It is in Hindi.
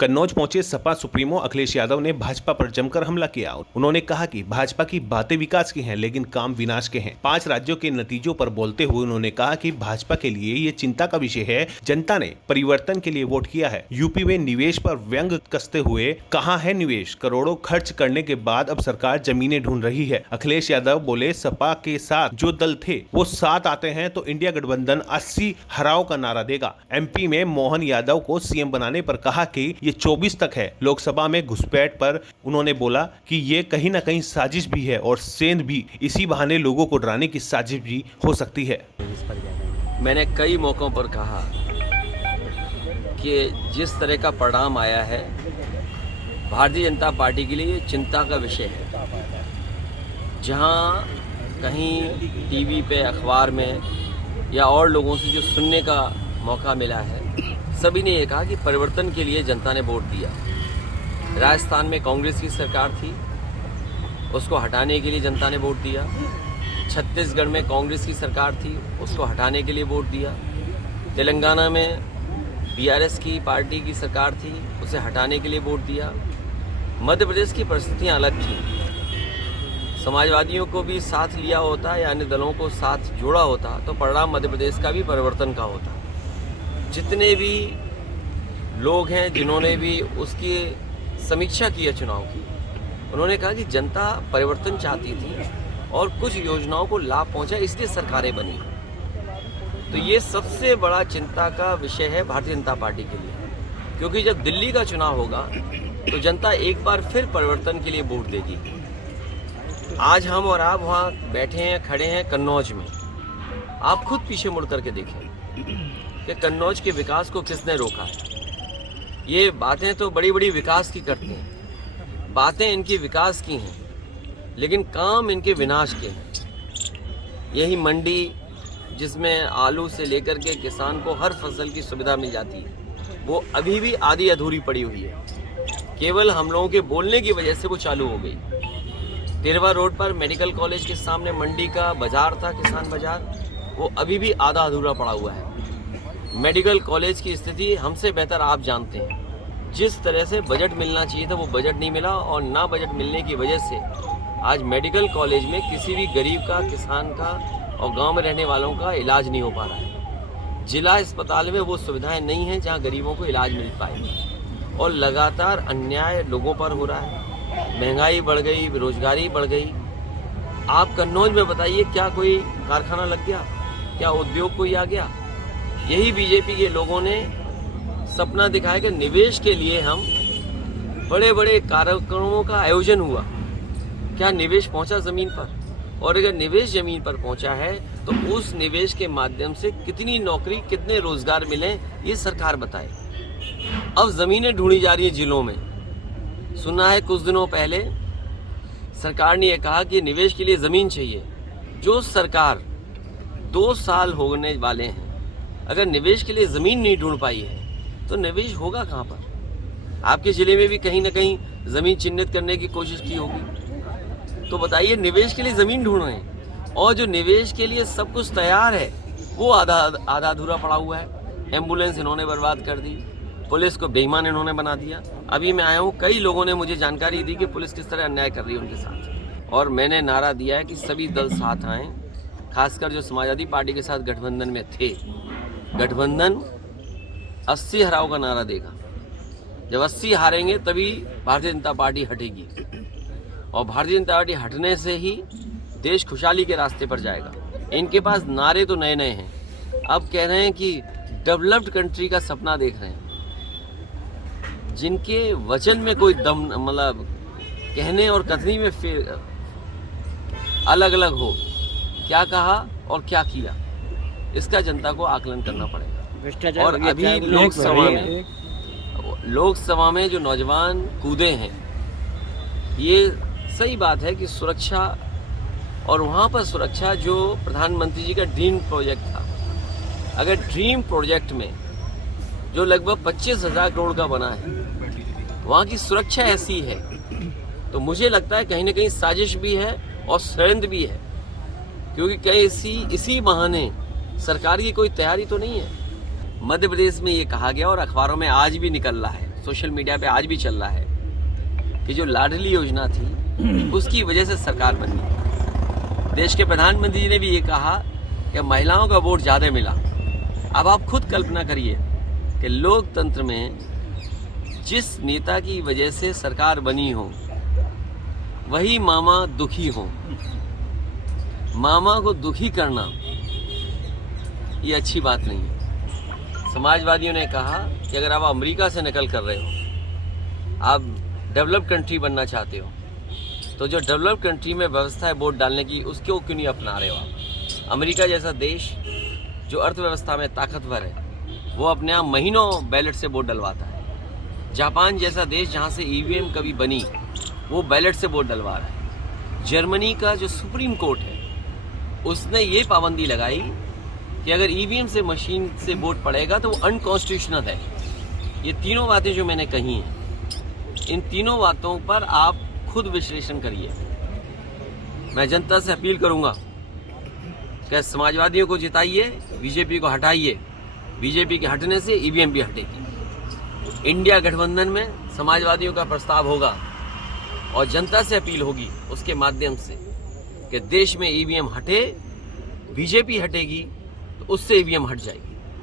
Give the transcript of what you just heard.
कन्नौज पहुंचे सपा सुप्रीमो अखिलेश यादव ने भाजपा पर जमकर हमला किया। उन्होंने कहा कि भाजपा की बातें विकास की हैं, लेकिन काम विनाश के हैं। 5 राज्यों के नतीजों पर बोलते हुए उन्होंने कहा कि भाजपा के लिए ये चिंता का विषय है। जनता ने परिवर्तन के लिए वोट किया है। यूपी में निवेश पर व्यंग कसते हुए कहाँ है निवेश? करोड़ों खर्च करने के बाद अब सरकार जमीनें ढूंढ रही है। अखिलेश यादव बोले, सपा के साथ जो दल थे वो साथ आते हैं तो इंडिया गठबंधन 80 हराओ का नारा देगा। एमपी में मोहन यादव को सीएम बनाने पर कहा कि ये 24 तक है। लोकसभा में घुसपैठ पर उन्होंने बोला कि ये कहीं ना कहीं साजिश भी है और सेंध भी, इसी बहाने लोगों को डराने की साजिश भी हो सकती है। मैंने कई मौकों पर कहा कि जिस तरह का परिणाम आया है भारतीय जनता पार्टी के लिए चिंता का विषय है। जहां कहीं टीवी पे, अखबार में या और लोगों से जो सुनने का मौका मिला है, सभी ने ये कहा कि परिवर्तन के लिए जनता ने वोट दिया। राजस्थान में कांग्रेस की सरकार थी, उसको हटाने के लिए जनता ने वोट दिया। छत्तीसगढ़ में कांग्रेस की सरकार थी, उसको हटाने के लिए वोट दिया। तेलंगाना में बीआरएस की पार्टी की सरकार थी, उसे हटाने के लिए वोट दिया। मध्य प्रदेश की परिस्थितियां अलग थी। समाजवादियों को भी साथ लिया होता या अन्य दलों को साथ जोड़ा होता तो परिणाम मध्य प्रदेश का भी परिवर्तन का होता। जितने भी लोग हैं जिन्होंने भी उसकी समीक्षा की है चुनाव की, उन्होंने कहा कि जनता परिवर्तन चाहती थी और कुछ योजनाओं को लाभ पहुंचा, इसलिए सरकारें बनी। तो ये सबसे बड़ा चिंता का विषय है भारतीय जनता पार्टी के लिए, क्योंकि जब दिल्ली का चुनाव होगा तो जनता एक बार फिर परिवर्तन के लिए वोट देगी। आज हम और आप वहाँ बैठे हैं, खड़े हैं कन्नौज में। आप खुद पीछे मुड़ करके देखें कि कन्नौज के विकास को किसने रोका है। ये बातें तो बड़ी बड़ी विकास की करते हैं, बातें इनकी विकास की हैं, लेकिन काम इनके विनाश के हैं। यही मंडी जिसमें आलू से लेकर के किसान को हर फसल की सुविधा मिल जाती है, वो अभी भी आधी अधूरी पड़ी हुई है। केवल हम लोगों के बोलने की वजह से वो चालू हो गई। तिरवा रोड पर मेडिकल कॉलेज के सामने मंडी का बाजार था, किसान बाजार, वो अभी भी आधा अधूरा पड़ा हुआ है। मेडिकल कॉलेज की स्थिति हमसे बेहतर आप जानते हैं। जिस तरह से बजट मिलना चाहिए था वो बजट नहीं मिला, और ना बजट मिलने की वजह से आज मेडिकल कॉलेज में किसी भी गरीब का, किसान का और गांव में रहने वालों का इलाज नहीं हो पा रहा है। जिला अस्पताल में वो सुविधाएं नहीं हैं जहां गरीबों को इलाज मिल पाए, और लगातार अन्याय लोगों पर हो रहा है। महंगाई बढ़ गई, बेरोजगारी बढ़ गई। आप कन्नौज में बताइए, क्या कोई कारखाना लग गया? क्या उद्योग कोई आ गया? यही बीजेपी के लोगों ने सपना दिखाया कि निवेश के लिए हम बड़े बड़े कार्यक्रमों का आयोजन हुआ। क्या निवेश पहुंचा जमीन पर? और अगर निवेश जमीन पर पहुंचा है तो उस निवेश के माध्यम से कितनी नौकरी, कितने रोजगार मिले, ये सरकार बताए। अब जमीनें ढूंढी जा रही है जिलों में। सुना है कुछ दिनों पहले सरकार ने यह कहा कि निवेश के लिए जमीन चाहिए। जो सरकार 2 साल होने वाले हैं, अगर निवेश के लिए जमीन नहीं ढूंढ पाई है तो निवेश होगा कहां पर? आपके जिले में भी कहीं ना कहीं जमीन चिन्हित करने की कोशिश की होगी। तो बताइए, निवेश के लिए जमीन ढूंढ रहे हैं और जो निवेश के लिए सब कुछ तैयार है वो आधा अधूरा पड़ा हुआ है। एम्बुलेंस इन्होंने बर्बाद कर दी, पुलिस को बेईमान इन्होंने बना दिया। अभी मैं आया हूँ, कई लोगों ने मुझे जानकारी दी कि पुलिस किस तरह अन्याय कर रही है उनके साथ, और मैंने नारा दिया है कि सभी दल साथ आएं, खासकर जो समाजवादी पार्टी के साथ गठबंधन में थे। गठबंधन 80 हराओ का नारा देगा। जब 80 हारेंगे तभी भारतीय जनता पार्टी हटेगी, और भारतीय जनता पार्टी हटने से ही देश खुशहाली के रास्ते पर जाएगा। इनके पास नारे तो नए नए हैं। अब कह रहे हैं कि डेवलप्ड कंट्री का सपना देख रहे हैं, जिनके वचन में कोई दम, मतलब कहने और कथनी में फिर अलग अलग हो। क्या कहा और क्या किया, इसका जनता को आकलन करना पड़ेगा। और अभी लोकसभा में जो नौजवान कूदे हैं, ये सही बात है कि सुरक्षा, और वहाँ पर सुरक्षा जो प्रधानमंत्री जी का ड्रीम प्रोजेक्ट था, अगर ड्रीम प्रोजेक्ट में जो लगभग 25,000 करोड़ का बना है, वहाँ की सुरक्षा ऐसी है, तो मुझे लगता है कहीं ना कहीं साजिश भी है और षड्यंत्र भी है, क्योंकि कहीं इसी बहाने सरकार की कोई तैयारी तो नहीं है। मध्य प्रदेश में ये कहा गया और अखबारों में आज भी निकल रहा है। सोशल मीडिया पे आज भी चल रहा है कि जो लाडली योजना थी उसकी वजह से सरकार बनी। देश के प्रधानमंत्री जी ने भी ये कहा कि महिलाओं का वोट ज़्यादा मिला। अब आप खुद कल्पना करिए कि लोकतंत्र में जिस नेता की वजह से सरकार बनी हो वही मामा दुखी हो, मामा को दुखी करना ये अच्छी बात नहीं है। समाजवादियों ने कहा कि अगर आप अमेरिका से नकल कर रहे हो, आप डेवलप्ड कंट्री बनना चाहते हो, तो जो डेवलप्ड कंट्री में व्यवस्था है वोट डालने की, उसको क्यों नहीं अपना रहे हो आप? अमेरिका जैसा देश जो अर्थव्यवस्था में ताकतवर है, वो अपने आप महीनों बैलेट से वोट डलवाता है। जापान जैसा देश जहाँ से ईवीएम कभी बनी, वो बैलेट से वोट डलवा रहा है। जर्मनी का जो सुप्रीम कोर्ट है, उसने ये पाबंदी लगाई कि अगर ईवीएम से मशीन से वोट पड़ेगा तो वो अनकॉन्स्टिट्यूशनल है। ये तीनों बातें जो मैंने कही हैं, इन तीनों बातों पर आप खुद विश्लेषण करिए। मैं जनता से अपील करूंगा कि समाजवादियों को जिताइए, बीजेपी को हटाइए। बीजेपी के हटने से ईवीएम भी हटेगी। इंडिया गठबंधन में समाजवादियों का प्रस्ताव होगा और जनता से अपील होगी उसके माध्यम से कि देश में ईवीएम हटे, बीजेपी हटेगी तो उससे ईवीएम हट जाएगी।